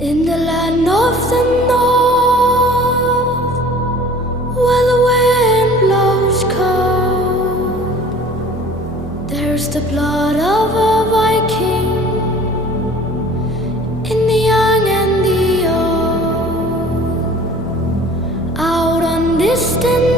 In the land of the north, where the wind blows cold, there's the blood of a Viking in the young and the old. Out on distant